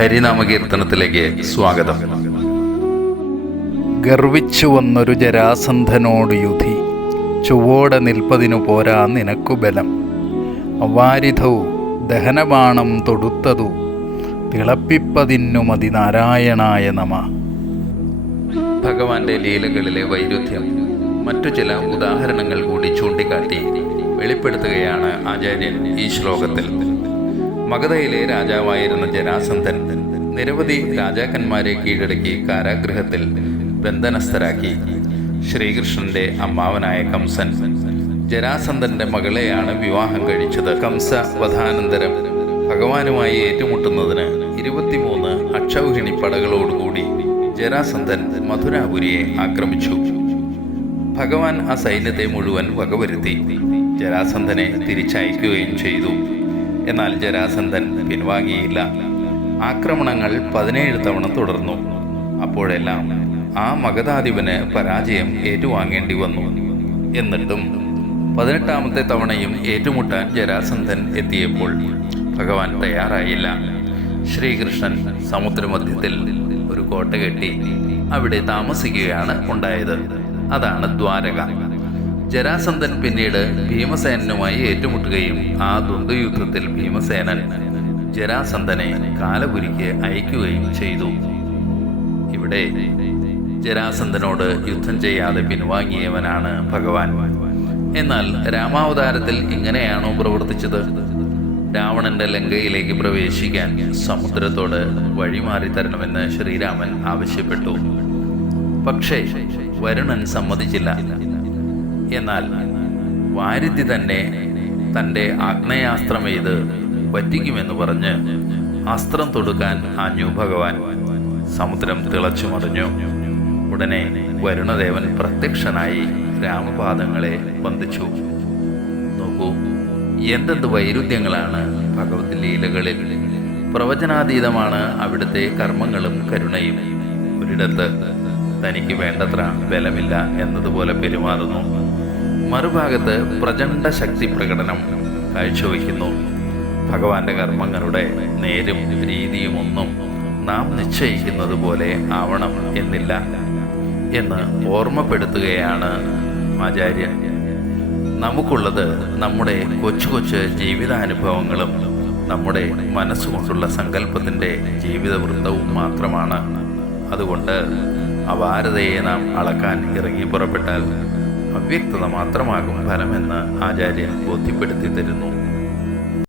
ഹരിനാമകീർത്തനത്തിലേക്ക് സ്വാഗതം. ഗർവിച്ചു വന്നൊരു ജരാസന്ധനോട് യുധി, ചുവോടെ നിൽപ്പതിനു പോരാ നിനക്കു ബലം. അവാരിധൗ ദഹനബാണം തൊടുത്തതു, തിളപ്പിപ്പതിന്നു മതി നാരായണായ നമ. ഭഗവാന്റെ ലീലകളിലെ വൈരുദ്ധ്യം മറ്റു ചില ഉദാഹരണങ്ങൾ കൂടി ചൂണ്ടിക്കാട്ടി വെളിപ്പെടുത്തുകയാണ് ആചാര്യൻ ഈ ശ്ലോകത്തിൽ. മഗധയിലെ രാജാവായിരുന്ന ജരാസന്ധൻ നിരവധി രാജാക്കന്മാരെ കീഴടക്കി കാരാഗൃഹത്തിൽ ബന്ധനസ്ഥരാക്കി. ശ്രീകൃഷ്ണന്റെ അമ്മാവനായ കംസൻ ജരാസന്ധന്റെ മകളെയാണ് വിവാഹം കഴിച്ചത്. കംസ വധാനന്തരം ഭഗവാനുമായി ഏറ്റുമുട്ടുന്നതിന് 23 അക്ഷൗഹിണി പടകളോടുകൂടി ജരാസന്ധൻ മഥുരാപുരിയെ ആക്രമിച്ചു. ഭഗവാൻ ആ സൈന്യത്തെ മുഴുവൻ വകവരുത്തി ജരാസന്ധനെ തിരിച്ചയക്കുകയും ചെയ്തു. എന്നാൽ ജരാസന്ധൻ പിൻവാങ്ങിയില്ല. ആക്രമണങ്ങൾ 17 തവണ തുടർന്നു. അപ്പോഴെല്ലാം ആ മഗധാധിപന് പരാജയം ഏറ്റുവാങ്ങേണ്ടി വന്നു. എന്നിട്ടും 18ാമത്തെ തവണയും ഏറ്റുമുട്ടാൻ ജരാസന്ധൻ എത്തിയപ്പോൾ ഭഗവാൻ തയ്യാറായില്ല. ശ്രീകൃഷ്ണൻ സമുദ്രമധ്യത്തിൽ ഒരു കോട്ട കെട്ടി അവിടെ താമസിക്കുകയാണ് ഉണ്ടായത്. അതാണ് ദ്വാരക. ജരാസന്ധൻ പിന്നീട് ഭീമസേനനുമായി ഏറ്റുമുട്ടുകയും ആ ദ്വന്ദ്വയുദ്ധത്തിൽ ഭീമസേനൻ ജരാസന്ധനെ കാലപുരിക്ക് അയക്കുകയും ചെയ്തു. ഇവിടെ ജരാസന്ധനോട് യുദ്ധം ചെയ്യാതെ പിൻവാങ്ങിയവനാണ് ഭഗവാൻ. എന്നാൽ രാമാവതാരത്തിൽ ഇങ്ങനെയാണോ പ്രവർത്തിച്ചത്? രാവണന്റെ ലങ്കയിലേക്ക് പ്രവേശിക്കാൻ സമുദ്രത്തോട് വഴിമാറി തരണമെന്ന് ശ്രീരാമൻ ആവശ്യപ്പെട്ടു. പക്ഷേ വരുണൻ സമ്മതിച്ചില്ല. എന്നാൽ വാരിധി തന്നെ തൻ്റെ ആഗ്നേയാസ്ത്രമെയ്ത് പറ്റിക്കുമെന്ന് പറഞ്ഞ് അസ്ത്രം തൊടുക്കാൻ ആഞ്ഞു ഭഗവാൻ. സമുദ്രം തിളച്ചു മറിഞ്ഞു. ഉടനെ വരുണദേവൻ പ്രത്യക്ഷനായി രാമപാദങ്ങളെ ബന്ധിച്ചു. നോക്കൂ, എന്തെന്ത് വൈരുദ്ധ്യങ്ങളാണ് ഭഗവത് ലീലകളിൽ. പ്രവചനാതീതമാണ് അവിടുത്തെ കർമ്മങ്ങളും കരുണയും. ഒരിടത്ത് തനിക്ക് വേണ്ടത്ര ബലമില്ല എന്നതുപോലെ പെരുമാറുന്നു, മറുഭാഗത്ത് പ്രചണ്ഡ ശക്തി പ്രകടനം കാഴ്ചവെക്കുന്നു. ഭഗവാന്റെ കർമ്മങ്ങളുടെ നേരും രീതിയുമൊന്നും നാം നിശ്ചയിക്കുന്നത് പോലെ ആവണം എന്നില്ല എന്ന് ഓർമ്മപ്പെടുത്തുകയാണ് ആചാര്യൻ. നമുക്കുള്ളത് നമ്മുടെ കൊച്ചു കൊച്ചു ജീവിതാനുഭവങ്ങളും നമ്മുടെ മനസ്സുകൊണ്ടുള്ള സങ്കല്പത്തിൻ്റെ ജീവിതവൃത്തവും മാത്രമാണ്. അതുകൊണ്ട് അപാരതയെ നാം അളക്കാൻ ഇറങ്ങി പുറപ്പെട്ടാൽ അവ്യക്തത മാത്രമാകും ഫലമെന്ന് ആചാര്യൻ ബോധ്യപ്പെടുത്തി തരുന്നു.